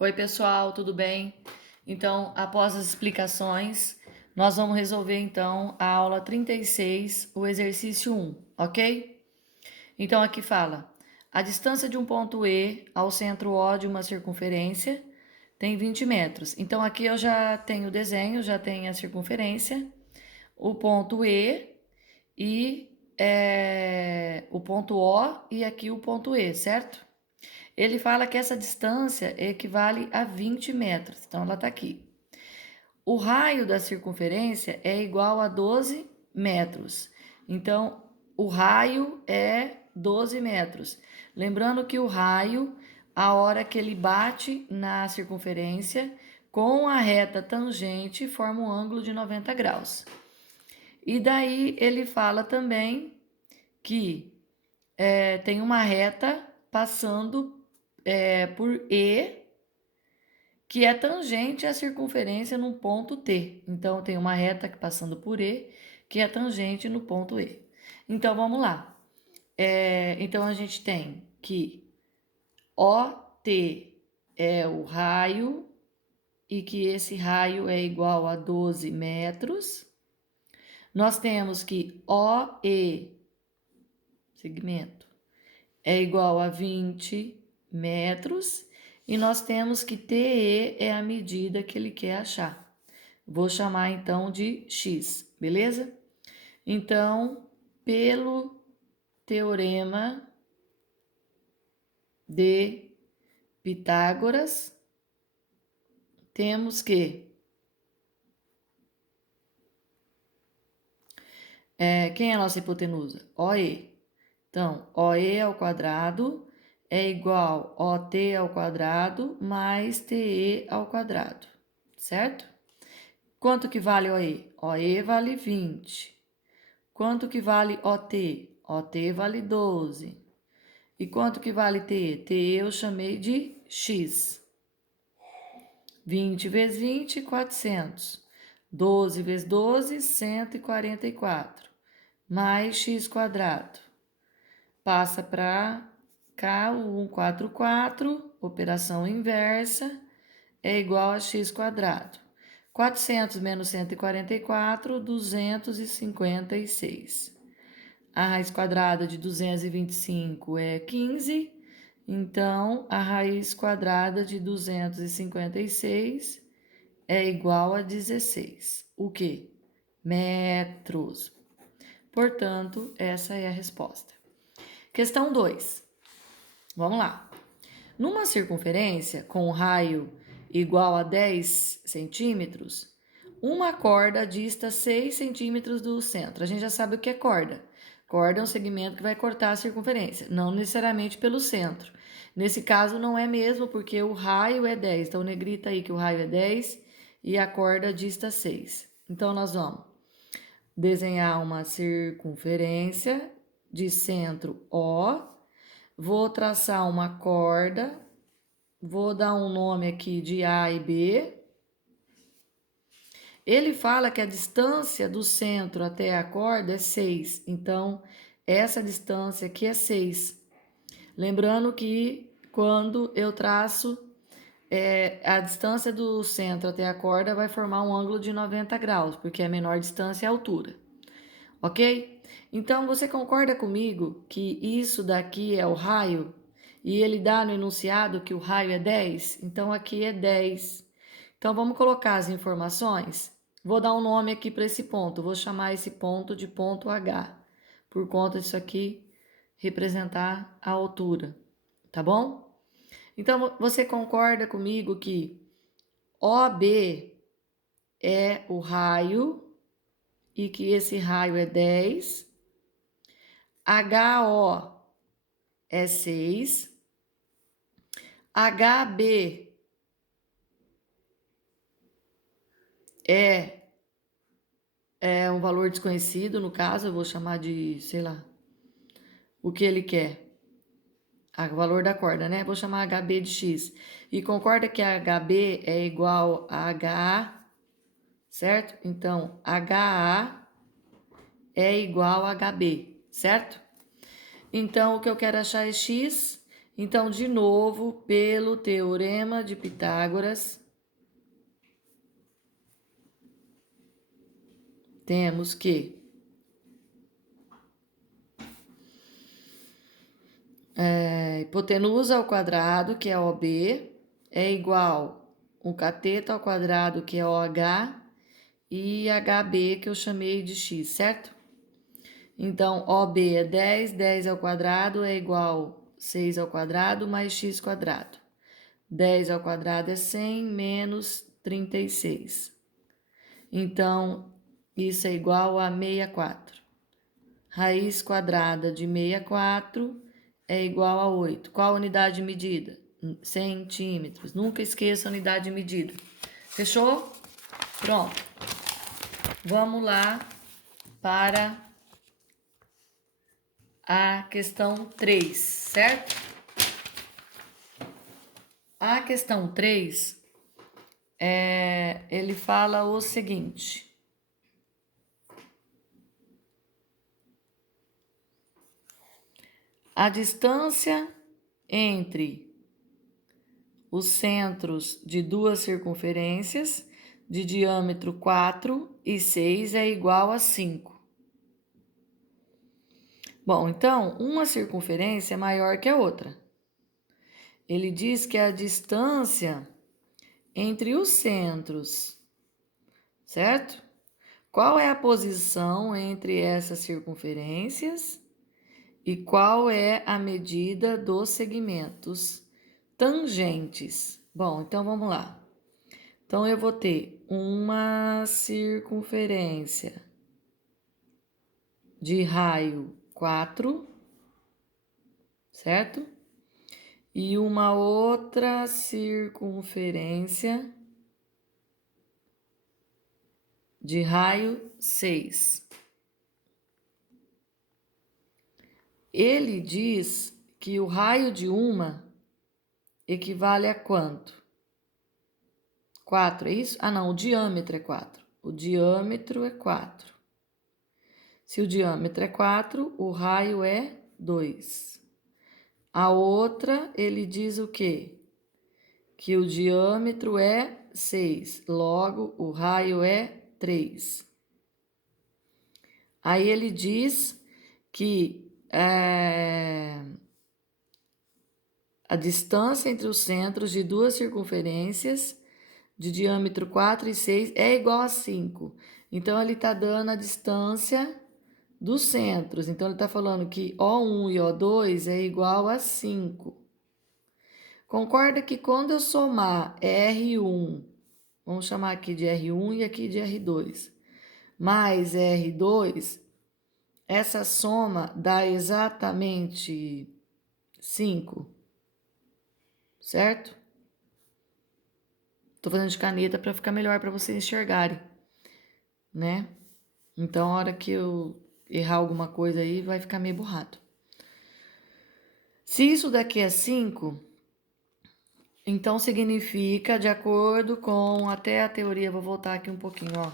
Oi, pessoal, tudo bem? Então, após as explicações, nós vamos resolver então a aula 36, o exercício 1, ok? Então, aqui fala: a distância de um ponto E ao centro O de uma circunferência tem 20 metros. Então, aqui eu já tenho o desenho, já tenho a circunferência, o ponto E e o ponto O e aqui o ponto E, certo? Ele fala que essa distância equivale a 20 metros, então ela está aqui. O raio da circunferência é igual a 12 metros, então o raio é 12 metros. Lembrando que o raio, a hora que ele bate na circunferência, com a reta tangente, forma um ângulo de 90 graus. E daí ele fala também que tem uma reta passando por E, que é tangente à circunferência num ponto T. Então, tem uma reta passando por E, que é tangente no ponto E. Então, vamos lá. Então, a gente tem que OT é o raio e que esse raio é igual a 12 metros. Nós temos que OE, segmento, é igual a 20 metros e nós temos que TE é a medida que ele quer achar. Vou chamar então de X, beleza? Então, pelo teorema de Pitágoras, temos que quem é a nossa hipotenusa? OE. Então, OE ao quadrado é igual a OT ao quadrado mais TE ao quadrado, certo? Quanto que vale OE? OE vale 20. Quanto que vale OT? OT vale 12. E quanto que vale TE? TE eu chamei de X. 20 vezes 20, 400. 12 vezes 12, 144. Mais X quadrado. Passa para cá, o 144, operação inversa, é igual a x quadrado. 400 menos 144, 256. A raiz quadrada de 225 é 15, então a raiz quadrada de 256 é igual a 16. O quê? Metros. Portanto, essa é a resposta. Questão 2. Vamos lá. Numa circunferência com raio igual a 10 centímetros, uma corda dista 6 centímetros do centro. A gente já sabe o que é corda. Corda é um segmento que vai cortar a circunferência, não necessariamente pelo centro. Nesse caso não é mesmo, porque o raio é 10. Então, negrita aí que o raio é 10 e a corda dista 6. Então, nós vamos desenhar uma circunferência de centro O. Vou traçar uma corda, vou dar um nome aqui de A e B. Ele fala que a distância do centro até a corda é 6, então essa distância aqui é 6. Lembrando que quando eu traço a distância do centro até a corda vai formar um ângulo de 90 graus, porque a menor distância é a altura, ok? Então você concorda comigo que isso daqui é o raio? E ele dá no enunciado que o raio é 10, então aqui é 10. Então vamos colocar as informações. Vou dar um nome aqui para esse ponto, vou chamar esse ponto de ponto H, por conta disso aqui representar a altura, tá bom? Então você concorda comigo que OB é o raio e que esse raio é 10, HO é 6, HB é um valor desconhecido, no caso, eu vou chamar de, sei lá, o que ele quer. O valor da corda, né? Vou chamar HB de X. E concorda que HB é igual a HA, certo? Então, HA é igual a HB, certo? Então, o que eu quero achar é X Então, de novo, pelo Teorema de Pitágoras, temos que hipotenusa ao quadrado, que é OB, é igual o cateto ao quadrado, que é OH, e HB, que eu chamei de X, certo? Então, OB é 10, 10 ao quadrado é igual 6 ao quadrado mais x quadrado. 10 ao quadrado é 100 menos 36. Então, isso é igual a 64. Raiz quadrada de 64 é igual a 8. Qual a unidade de medida? Centímetros. Nunca esqueça a unidade de medida. Fechou? Pronto. Vamos lá para a questão 3, certo? A questão 3, ele fala o seguinte. A distância entre os centros de duas circunferências de diâmetro 4 e 6 é igual a 5. Bom, então, uma circunferência é maior que a outra. Ele diz que a distância entre os centros, certo? Qual é a posição entre essas circunferências e qual é a medida dos segmentos tangentes? Bom, então vamos lá. Então, eu vou ter uma circunferência de raio 4, certo? E uma outra circunferência de raio 6. Ele diz que o raio de uma equivale a quanto? 4, é isso? Ah, não, o diâmetro é 4. O diâmetro é 4. Se o diâmetro é 4, o raio é 2. A outra, ele diz o quê? Que o diâmetro é 6, logo o raio é 3. Aí ele diz que a distância entre os centros de duas circunferências de diâmetro 4 e 6 é igual a 5. Então, ele está dando a distância dos centros. Então, ele está falando que O1 e O2 é igual a 5. Concorda que quando eu somar R1, vamos chamar aqui de R1 e aqui de R2, mais R2, essa soma dá exatamente 5, certo? Tô fazendo de caneta para ficar melhor para vocês enxergarem, né? Então, a hora que eu errar alguma coisa aí, vai ficar meio borrado. Se isso daqui é 5, então significa, de acordo com até a teoria, vou voltar aqui um pouquinho, ó.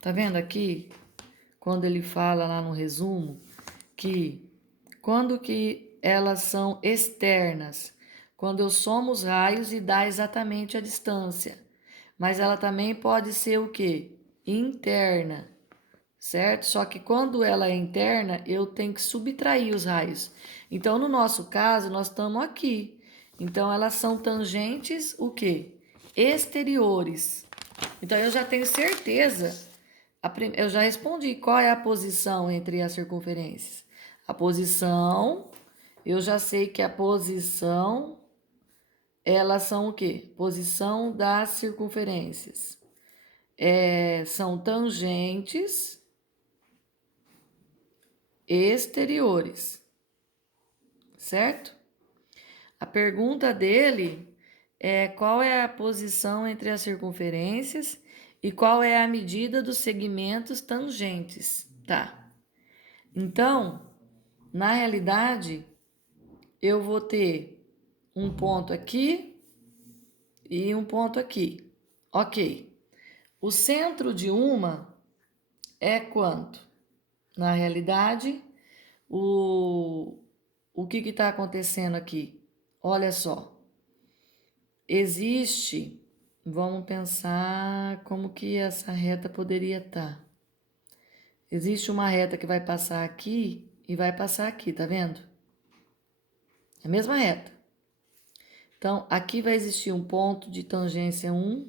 Tá vendo aqui? Quando ele fala lá no resumo, que quando que elas são externas? Quando eu somo os raios e dá exatamente a distância. Mas ela também pode ser o quê? Interna, certo? Só que quando ela é interna, eu tenho que subtrair os raios. Então, no nosso caso, nós estamos aqui. Então, elas são tangentes, o quê? Exteriores. Então, eu já tenho certeza, eu já respondi qual é a posição entre as circunferências. A posição, eu já sei que a posição, elas são o quê? Posição das circunferências. São tangentes exteriores, certo? A pergunta dele é qual é a posição entre as circunferências e qual é a medida dos segmentos tangentes, tá? Então, na realidade, eu vou ter um ponto aqui e um ponto aqui. Ok. O centro de uma é quanto? Na realidade, o o que está acontecendo aqui? Olha só. Existe, vamos pensar como que essa reta poderia estar. Existe uma reta que vai passar aqui e vai passar aqui, tá vendo? É a mesma reta. Então, aqui vai existir um ponto de tangência 1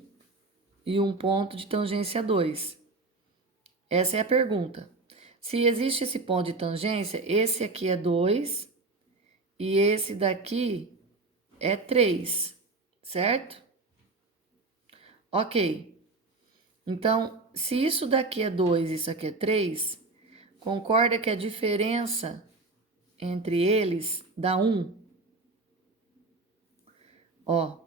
e um ponto de tangência 2. Essa é a pergunta. Se existe esse ponto de tangência, esse aqui é 2 e esse daqui é 3, certo? Ok. Então, se isso daqui é 2 e isso aqui é 3, concorda que a diferença entre eles dá 1? Ó,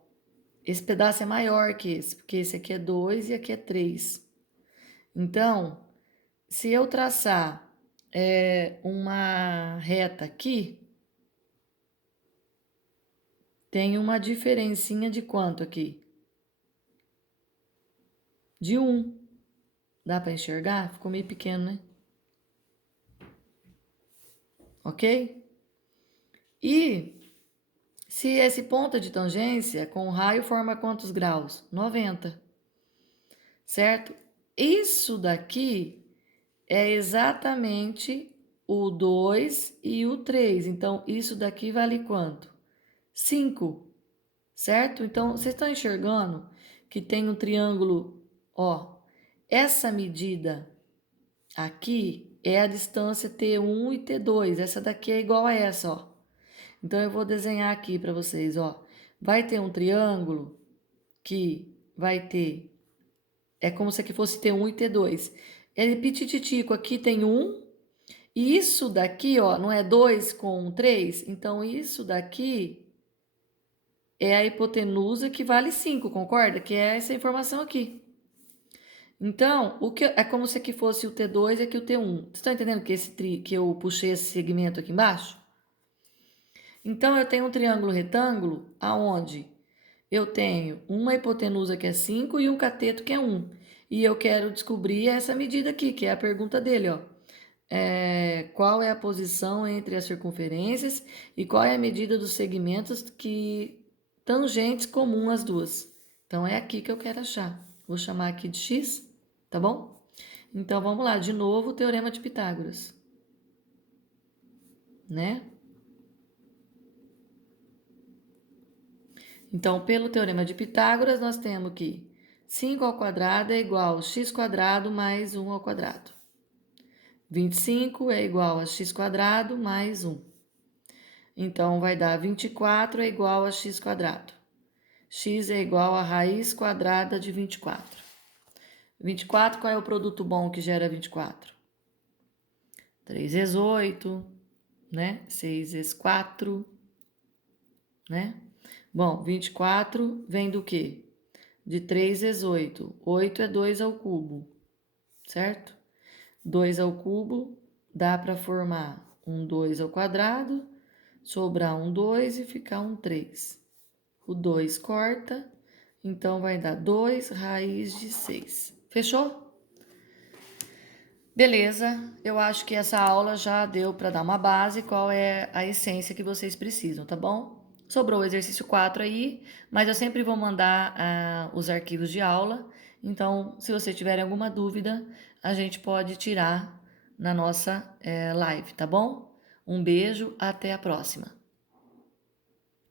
esse pedaço é maior que esse, porque esse aqui é 2 e aqui é 3. Então, se eu traçar uma reta aqui, tem uma diferencinha de quanto aqui? De 1. Dá para enxergar? Ficou meio pequeno, né? Ok? E se esse ponto de tangência com raio forma quantos graus? 90. Certo? Isso daqui é exatamente o 2 e o 3. Então, isso daqui vale quanto? 5. Certo? Então, vocês estão enxergando que tem um triângulo, ó. Essa medida aqui é a distância T1 e T2. Essa daqui é igual a essa, ó. Então, eu vou desenhar aqui para vocês, ó. Vai ter um triângulo que vai ter... É como se aqui fosse T1 e T2. Ele pitititico, aqui tem 1. E isso daqui, ó, não é 2 com 3? Então, isso daqui é a hipotenusa que vale 5, concorda? Que é essa informação aqui. Então, o que é como se aqui fosse o T2 e aqui o T1. Vocês estão entendendo que eu puxei esse segmento aqui embaixo? Então, eu tenho um triângulo retângulo aonde eu tenho uma hipotenusa que é 5 e um cateto que é 1. E eu quero descobrir essa medida aqui, que é a pergunta dele, ó. Qual é a posição entre as circunferências e qual é a medida dos segmentos que tangentes comum às duas. Então, é aqui que eu quero achar. Vou chamar aqui de x, tá bom? Então, vamos lá, de novo, o teorema de Pitágoras, né? Então, pelo teorema de Pitágoras, nós temos que 5 ao quadrado é igual a x quadrado mais 1 ao quadrado. 25 é igual a x quadrado mais 1. Então, vai dar 24 é igual a x quadrado. X é igual a raiz quadrada de 24. 24, qual é o produto bom que gera 24? 3 vezes 8, né? 6 vezes 4, né? Bom, 24 vem do quê? De 3 vezes 8. 8 é 2 ao cubo, certo? 2 ao cubo dá para formar um 2 ao quadrado, sobrar um 2 e ficar um 3. O 2 corta, então vai dar 2 raiz de 6. Fechou? Beleza, eu acho que essa aula já deu para dar uma base, qual é a essência que vocês precisam, tá bom? Sobrou o exercício 4 aí, mas eu sempre vou mandar os arquivos de aula, então se você tiver alguma dúvida, a gente pode tirar na nossa live, tá bom? Um beijo, até a próxima.